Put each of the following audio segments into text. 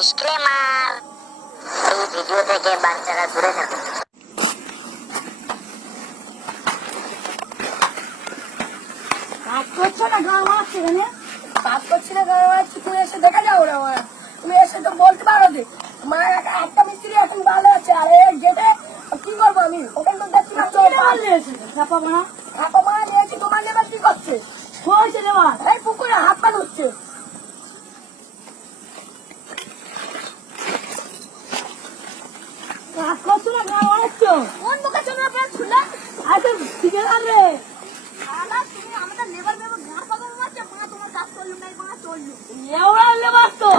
Disclaimer, এই video থেকে বাচ্চারা দূরে থাকুন। কাজ করছো না গাঁ মারছে এখানে? কাজ করছি না গাঁ মারছি, তুমি এসে দেখে যাও না আমার। তুমি এসে তো বলতে পারো যে আমার একটা মিস্ত্রি এখন ভালো আছে, আর এই গেটে কি করবো আমি? ওখানে তো দেখছি না ছাপা মারা নিয়েছি, তোমার নেবার কি করছে? হয়েছে নেওয়া এই পুকুরে হাত পা ধুচ্ছে। কাজ করছো না গাঁ মারছো? কোন মুখে চলে শুনলে? আচ্ছা ঠিক আছে রে, তুমি আমাদের লেবার লেবার ঘাস পাকানো মারছে, মা তোমার কাজ করলো না, মা চললো এওরা লেবার তো।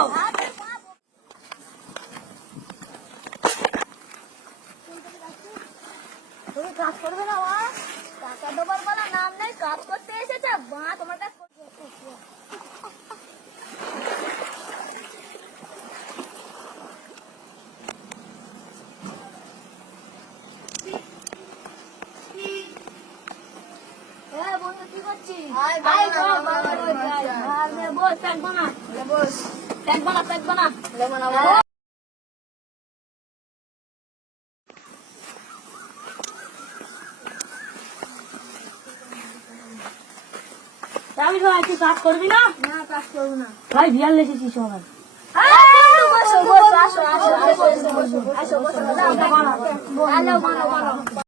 তুমি কাজ করবে না মা? টাকা দেবার বলা নাম নেই, কাজ করতে এসেছে মা, তোমার কাজ করবে। বন্ধু কি করছিস? বস প্যাক বানা, বস প্যাক বানা, প্যাক বানা। আমি তো একটু কাজ করবি না? না কাজ করবো না ভাই, বিয়ার লেগেছিস সবাই। আসো আসো আসো আসো আসো আসো আসো